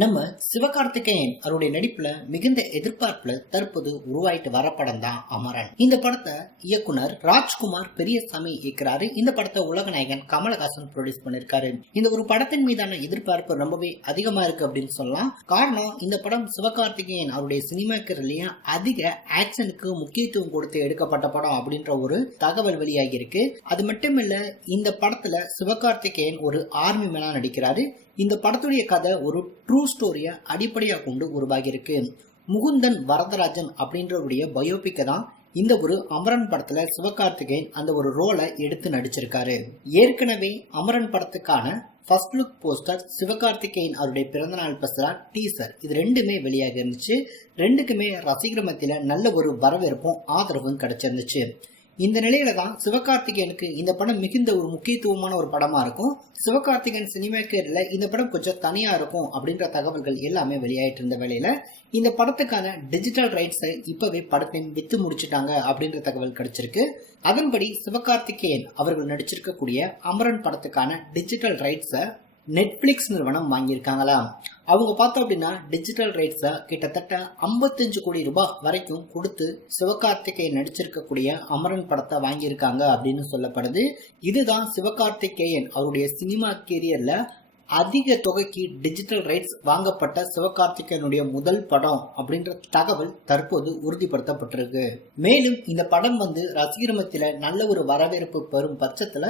நம்ம சிவகார்த்திகேயன் அவருடைய நடிப்புல மிகுந்த எதிர்பார்ப்புல தற்போது உருவாயிட்டு வர படம் தான் அமரன். இந்த படத்தை இயக்குனர் ராஜ்குமார் பெரியசாமி இயக்குறாரு. இந்த படத்தை உலக நாயகன் கமலஹாசன் ப்ரொடியூஸ் பண்ணிருக்காரு. இந்த ஒரு படத்தின் மீதான எதிர்பார்ப்பு ரொம்பவே அதிகமா இருக்கு அப்படின்னு சொல்லலாம். காரணம், இந்த படம் சிவகார்த்திகேயன் அவருடைய சினிமா கரியர்லயே அதிக ஆக்சனுக்கு முக்கியத்துவம் கொடுத்து எடுக்கப்பட்ட படம் அப்படின்ற ஒரு தகவல் வெளியாகி இருக்கு. அது மட்டும் இல்ல, இந்த படத்துல சிவகார்த்திகேயன் ஒரு ஆர்மி மேனா நடிக்கிறாரு. இந்த படத்துடைய கதை ஒரு ட்ரூ ஸ்டோரிய அடிப்படையாக கொண்டு உருவாகி இருக்கு. முகுந்தன் வரதராஜன் அப்படின்றவருடைய பயோபிக்க தான் இந்த ஒரு அமரன் படத்துல சிவகார்த்திகேயன் அந்த ஒரு ரோலை எடுத்து நடிச்சிருக்காரு. ஏற்கனவே அமரன் படத்துக்கான ஃபர்ஸ்ட் லுக் போஸ்டர், சிவகார்த்திகேயன் அவருடைய பிறந்தநாள் பஸ்டர், டீசர் இது ரெண்டுமே வெளியாக இருந்துச்சு. ரெண்டுக்குமே ரசிகர் மத்தியில நல்ல ஒரு வரவேற்பும் ஆதரவும் கிடைச்சிருந்துச்சு. இந்த நிலையில தான் சிவகார்த்திகேயனுக்கு இந்த படம் மிகுந்த ஒரு முக்கியத்துவமான ஒரு படமா இருக்கும். சிவகார்த்திகேயன் சினிமா கேரியர்ல இந்த படம் கொஞ்சம் தனியா இருக்கும் அப்படின்ற தகவல்கள் எல்லாமே வெளியாயிட்டு இருந்த வேளையில இந்த படத்துக்கான டிஜிட்டல் ரைட்ஸை இப்பவே படத்தையும் வித்து முடிச்சுட்டாங்க அப்படின்ற தகவல் கிடைச்சிருக்கு. அதன்படி சிவகார்த்திகேயன் அவர்கள் நடிச்சிருக்கக்கூடிய அமரன் படத்துக்கான டிஜிட்டல் ரைட்ஸை நெட்ஃபிளிக்ஸ் நிறுவனம் வாங்கியிருக்காங்களா. அவங்க பார்த்தோம் அப்படின்னா டிஜிட்டல் ரைட்ஸை கிட்டத்தட்ட 55 கோடி ரூபாய் வரைக்கும் கொடுத்து சிவகார்த்திகேயன் நடிச்சிருக்கக்கூடிய அமரன் படத்தை வாங்கியிருக்காங்க அப்படின்னு சொல்லப்படுது. இதுதான் சிவகார்த்திகேயன் அவருடைய சினிமா கேரியர்ல அதிக தொகைக்கு டிஜிட்டல் ரைட்ஸ் வாங்கப்பட்ட சிவகார்த்திகேயனுடைய முதல் படம் அப்படின்ற தகவல் தற்போது உறுதிப்படுத்தப்பட்டிருக்கு. மேலும் இந்த படம் ரசிகர் மத்தியில நல்ல ஒரு வரவேற்பு பெறும் பட்சத்துல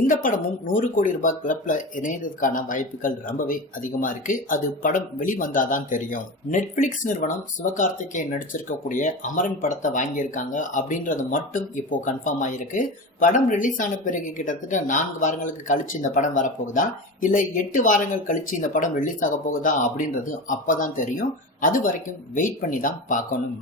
இந்த படமும் 100 கோடி ரூபாய் கிளப்ல இணையறதுக்கான வாய்ப்புகள் ரொம்பவே அதிகமா இருக்கு. அது படம் வெளிவந்தாதான் தெரியும். நெட்ஃபிளிக்ஸ் நிறுவனம் சிவகார்த்திகேயன் நடிச்சிருக்கக்கூடிய அமரன் படத்தை வாங்கியிருக்காங்க அப்படின்றது மட்டும் இப்போ கன்ஃபார்ம் ஆயிருக்கு. படம் ரிலீஸ் ஆன பிறகு கிட்டத்தட்ட 4 வாரங்களுக்கு கழிச்சு இந்த படம் வரப்போகுதா, இல்ல 8 வாரங்கள் கழிச்சு இந்த படம் ரிலீஸ் ஆக போகுதா அப்படின்றது அப்பதான் தெரியும். அது வரைக்கும் வெயிட் பண்ணி தான் பார்க்கணும்.